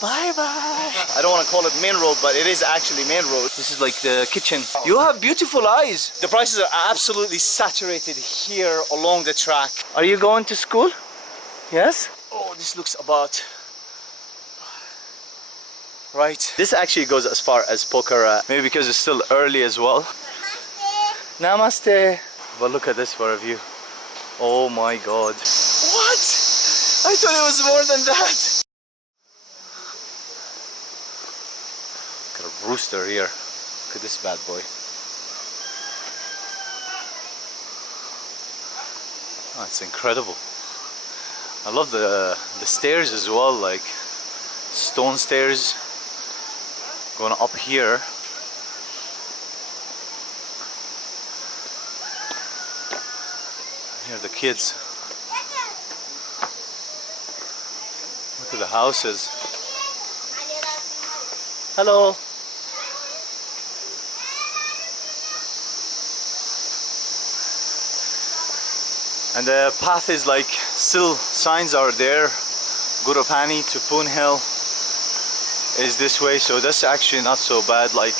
Bye bye. I don't want to call it main road, but it is actually main road. This is like the kitchen. You have beautiful eyes. The prices are absolutely saturated here along the track. Are you going to school? Yes? Oh, this looks about right. This actually goes as far as Pokhara, maybe because it's still early as well. Namaste. Namaste. But look at this for a view. Oh my god. What? I thought it was more than that. Got a rooster here. Look at this bad boy. Oh, it's incredible. I love the stairs as well, like stone stairs going up here. Here are the kids. Look at the houses. Hello. And the path is like, still signs are there. Gurupani to Poon Hill is this way, so that's actually not so bad. Like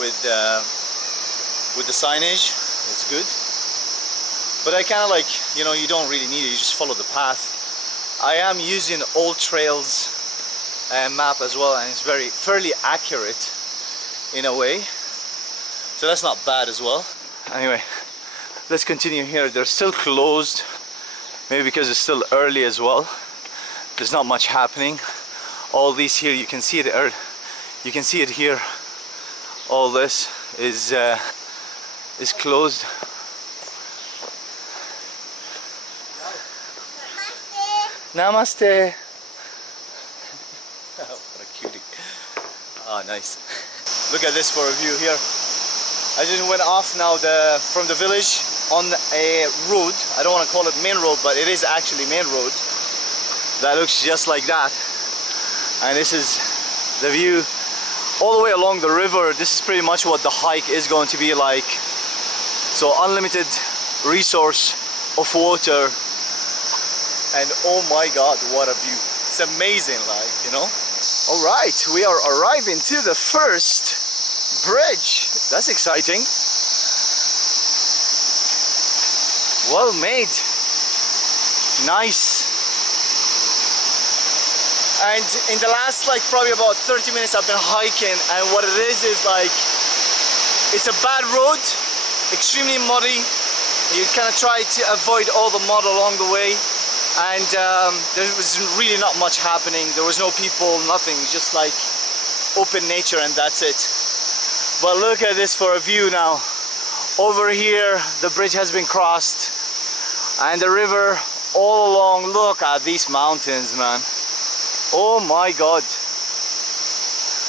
with the signage, it's good. But I kind of like, you know, you don't really need it. You just follow the path. I am using Old Trails map as well, and it's fairly accurate in a way. So that's not bad as well. Anyway. Let's continue here. They're still closed, maybe because it's still early as well. There's not much happening. All these here, you can see it. You can see it here. All this is closed. Namaste. What a cutie. Ah, nice. Look at this for a view here. I just went off now from the village on a road. I don't want to call it main road, but it is actually main road. That looks just like that. And this is the view all the way along the river. This is pretty much what the hike is going to be like. So unlimited resource of water. And oh my god, what a view. It's amazing, like, you know. Alright, we are arriving to the first bridge. That's exciting. Well made. Nice. And in the last like probably about 30 minutes I've been hiking, and what it is like, it's a bad road, extremely muddy. You kind of try to avoid all the mud along the way, and there was really not much happening. There was no people, nothing, just like open nature, and that's it. But look at this for a view now. Over here, the bridge has been crossed, and the river all along. Look at these mountains, man. Oh my god.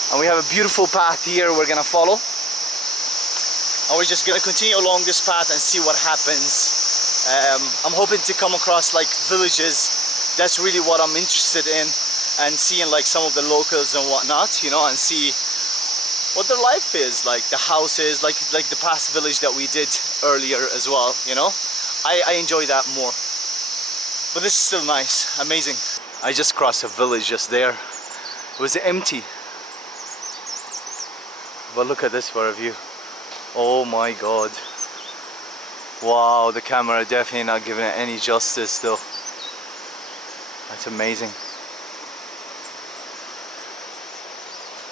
And we have a beautiful path here we're gonna follow. And we're just gonna continue along this path and see what happens. I'm hoping to come across like villages. That's really what I'm interested in, and seeing like some of the locals and whatnot, you know, and see what their life is like, the houses, like the past village that we did earlier as well, you know. I enjoy that more. But this is still nice, amazing. I just crossed a village just there. It was empty. But look at this for a view. Oh my god. Wow, the camera definitely not giving it any justice still. That's amazing.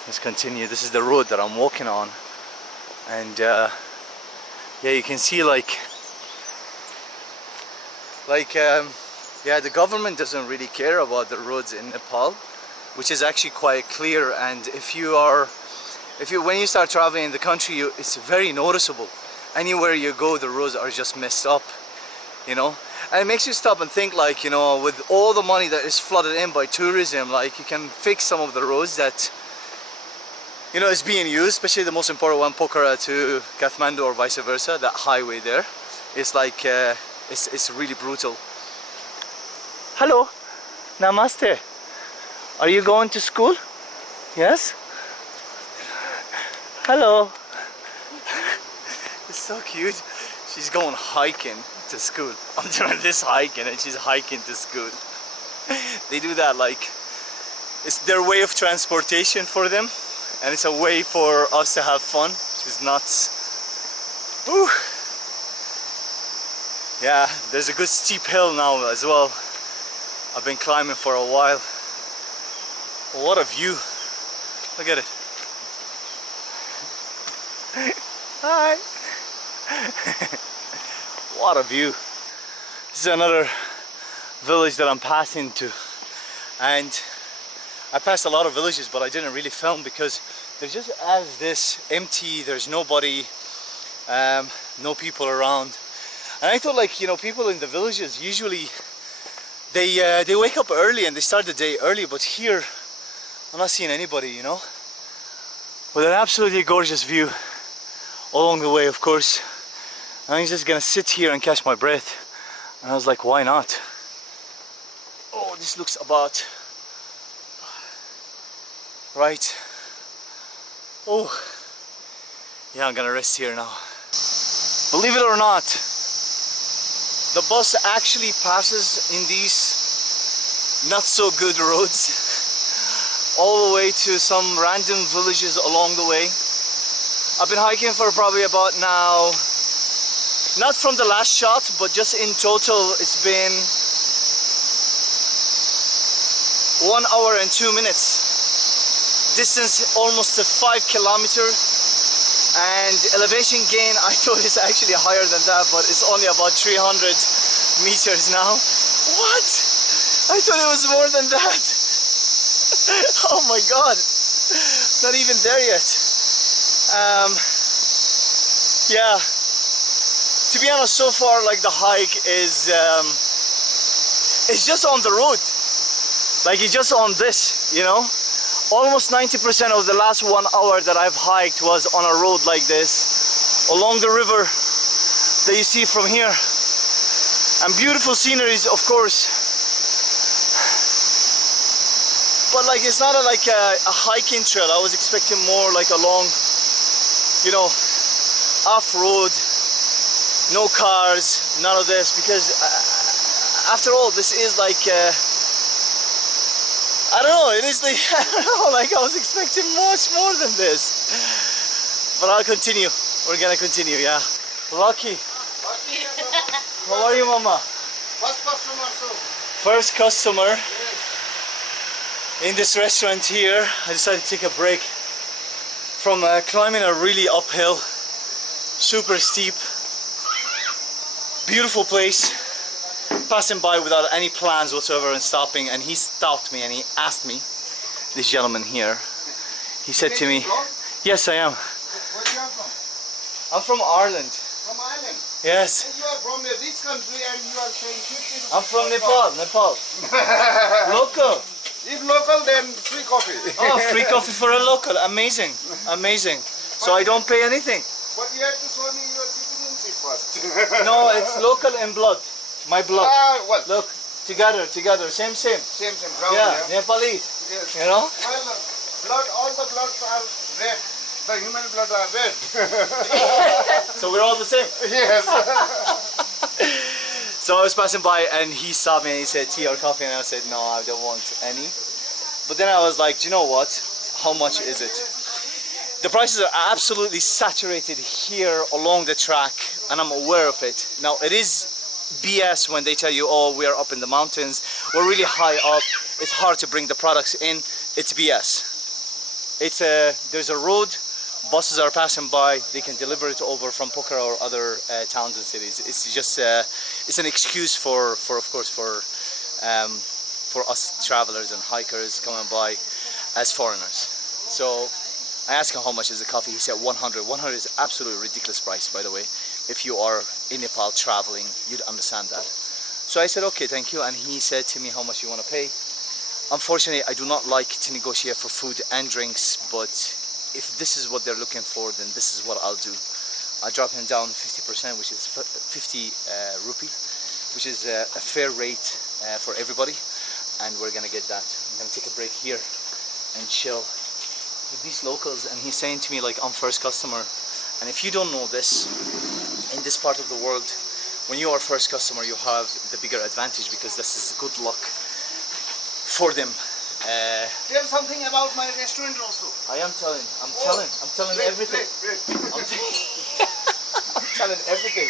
Let's continue. This is the road that I'm walking on, and yeah, you can see yeah, the government doesn't really care about the roads in Nepal, which is actually quite clear. And when you start traveling in the country, it's very noticeable. Anywhere you go, the roads are just messed up, you know. And it makes you stop and think, like, you know, with all the money that is flooded in by tourism, like, you can fix some of the roads that, you know, is being used, especially the most important one, Pokhara to Kathmandu or vice versa. That highway there, it's like it's really brutal. Hello, namaste. Are you going to school? Yes. Hello. It's so cute. She's going hiking to school. I'm doing this hiking and she's hiking to school. They do that like It's their way of transportation for them, and it's a way for us to have fun, which is nuts. Woo. Yeah, there's a good steep hill now as well. I've been climbing for a while. What a view. Look at it. Hi. What a view. This is another village that I'm passing to, and I passed a lot of villages, but I didn't really film because they're just as this empty. There's nobody, no people around. And I thought, like, you know, people in the villages usually they wake up early and they start the day early, but here I'm not seeing anybody, you know. With an absolutely gorgeous view along the way, of course. And I'm just gonna sit here and catch my breath. And I was like, why not? Oh, this looks about right. Oh, yeah, I'm gonna rest here now. Believe it or not, the bus actually passes in these not so good roads all the way to some random villages along the way. I've been hiking for probably about now, not from the last shot, but just in total it's been 1 hour and 2 minutes. Distance almost to 5 kilometers. And elevation gain, I thought it's actually higher than that, but it's only about 300 meters now. What? I thought it was more than that. Oh my god, not even there yet. Yeah, to be honest, so far, like, the hike is it's just on the road, like it's just on this, you know. Almost 90% of the last 1 hour that I've hiked was on a road like this, along the river that you see from here. And beautiful sceneries, of course. But like, it's not like a hiking trail. I was expecting more like a long, you know, off-road, no cars, none of this, because after all, this is like I don't know, it is like, I don't know, like I was expecting much more than this. But I'll continue. We're gonna continue, yeah. Lucky. How are you, Mama? First customer, so. First customer in this restaurant here. I decided to take a break from climbing a really uphill, super steep, beautiful place. Passing by without any plans whatsoever and stopping, and he stopped me and he asked me, this gentleman here, he said to me, yes, I am. Where you are from? I'm from Ireland. From Ireland? Yes. And you are from this country and you are saying 50 I'm from Nepal. Local. If local, then free coffee. Oh, free coffee for a local. Amazing. Amazing. So I don't pay anything. But you have to show me your citizenship first. No, it's local in blood. My blood. What? Look, together, same. Same, brown, Yeah, Nepalese. Yes. You know? Well, blood, all the bloods are red. The human blood are red. So we're all the same. Yes. So I was passing by and he stopped me and he said, tea or coffee? And I said, no, I don't want any. But then I was like, do you know what? How much is it? The prices are absolutely saturated here along the track, and I'm aware of it. Now, it is BS when they tell you, oh, we are up in the mountains, we're really high up, it's hard to bring the products in. It's BS. It's there's a road, buses are passing by, they can deliver it over from Pokhara or other towns and cities. It's just it's an excuse for of course for us travelers and hikers coming by as foreigners. So I asked him how much is the coffee. He said 100. 100 is absolutely ridiculous price, by the way. If you are in Nepal traveling, you'd understand that. So I said, okay, thank you. And he said to me how much you want to pay. Unfortunately, I do not like to negotiate for food and drinks, but if this is what they're looking for, then this is what I'll do. I drop him down 50%, which is 50 rupee, which is a fair rate for everybody. And we're gonna get that. I'm gonna take a break here and chill with these locals. And he's saying to me, like, I'm first customer. And if you don't know this, in this part of the world, when you are first customer, you have the bigger advantage because this is good luck for them. Tell something about my restaurant also. I am telling. I'm telling Wait, everything. wait. I'm telling everything.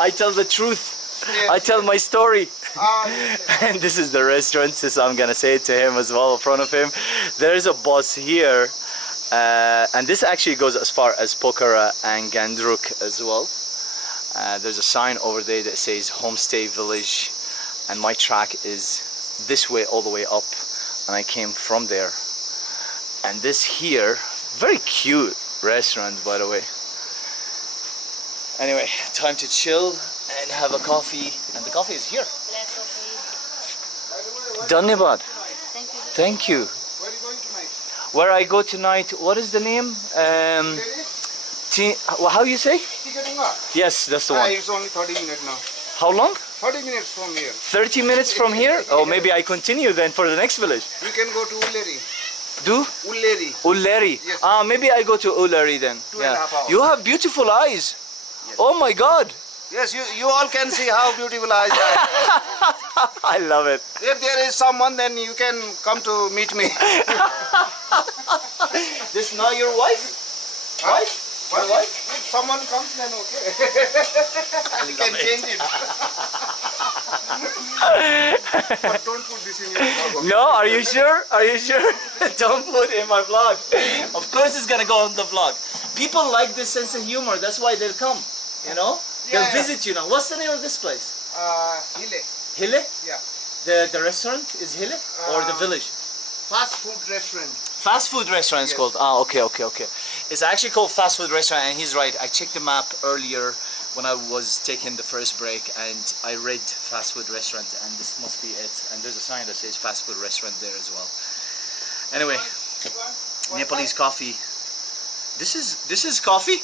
I tell the truth. Yes, I tell my story. yes. And this is the restaurant, so I'm gonna say it to him as well in front of him. There's a bus here, and this actually goes as far as Pokhara and Gandruk as well. There's a sign over there that says Homestay Village, and my track is this way all the way up, and I came from there. And this here, very cute restaurant, by the way. Anyway, time to chill and have a coffee, and the coffee is here. Black coffee. Dhanyabad. Thank you. Thank you. Where are you going tonight? Where I go tonight, what is the name? How you say? Ticketunga. Yes, that's the one. It's only 30 minutes now. How long? 30 minutes from here. 30 minutes from here? Oh, maybe I continue then for the next village. You can go to Ulleri. Do? Ulleri. Ulleri. Yes. Maybe I go to Ulleri then. 2.5 hours. You have beautiful eyes. Oh my God. Yes, you all can see how beautiful eyes are. I love it. If there is someone, then you can come to meet me. This now your wife? Wife? Well, Your wife? if someone comes, then okay. You can change it. But don't put this in your vlog. No, are you sure? Are you sure? Don't put in my vlog. Of course it's gonna go on the vlog. People like this sense of humor, that's why they'll come, you know? They'll Yeah. visit you now. What's the name of this place? Hile. Hile? Yeah. The restaurant is Hile? Or the village? Fast food restaurant. Fast food restaurant is Yes. called. Okay. It's actually called fast food restaurant, and he's right. I checked the map earlier when I was taking the first break, and I read fast food restaurant, and this must be it. And there's a sign that says fast food restaurant there as well. Anyway, Nepalese coffee. This is coffee?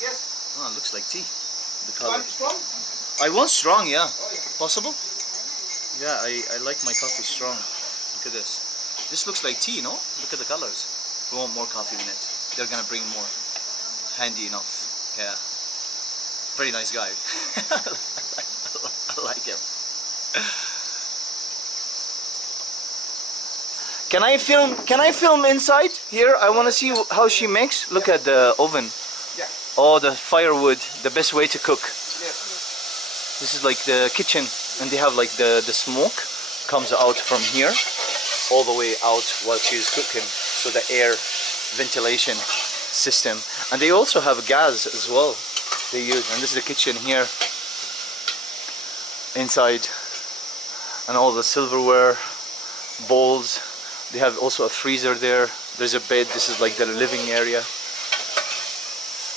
Yes. Oh, it looks like tea. The You color. want strong? I want strong, yeah. Oh, yeah. Possible? Yeah, I like my coffee strong. Look at this. This looks like tea, no? Look at the colors. We want more coffee in it. They're gonna bring more. Handy enough. Yeah. Very nice guy. I like him. Can I film inside here? I wanna see how she makes. Look at the oven. Yeah. Oh, the firewood, the best way to cook. Yes. This is like the kitchen, and they have like the smoke comes out from here all the way out while she's cooking, so the air ventilation system. And they also have gas as well they use, and this is the kitchen here inside, and all the silverware, bowls. They have also a freezer there. There's a bed. This is like the living area.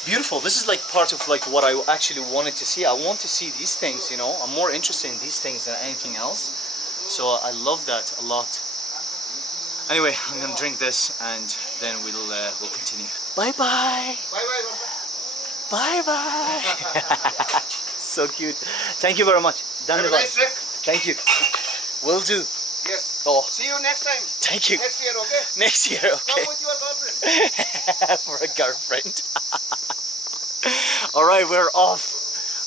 Beautiful. This is like part of like what I actually wanted to see. I want to see these things, you know. I'm more interested in these things than anything else. So I love that a lot. Anyway, I'm gonna drink this and then we'll continue. Bye bye. Bye bye. Bye bye. So cute. Thank you very much. Have a nice trip. Thank you. Will do. Yes. Oh, See you next time. thank you. Next year, okay? Next year, okay. Come with your girlfriend. For a girlfriend. Alright, we're off.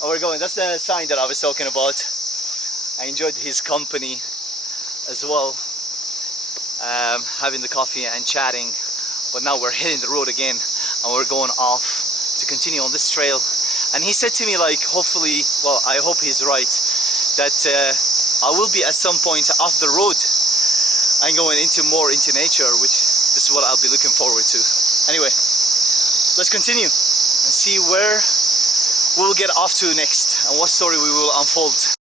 Oh, we're going. That's the sign that I was talking about. I enjoyed his company as well. Having the coffee and chatting. But now we're hitting the road again and we're going off to continue on this trail. And he said to me, like, hopefully, well, I hope he's right, that I will be at some point off the road and going more into nature, which this is what I'll be looking forward to. Anyway, let's continue and see where we'll get off to next and what story we will unfold.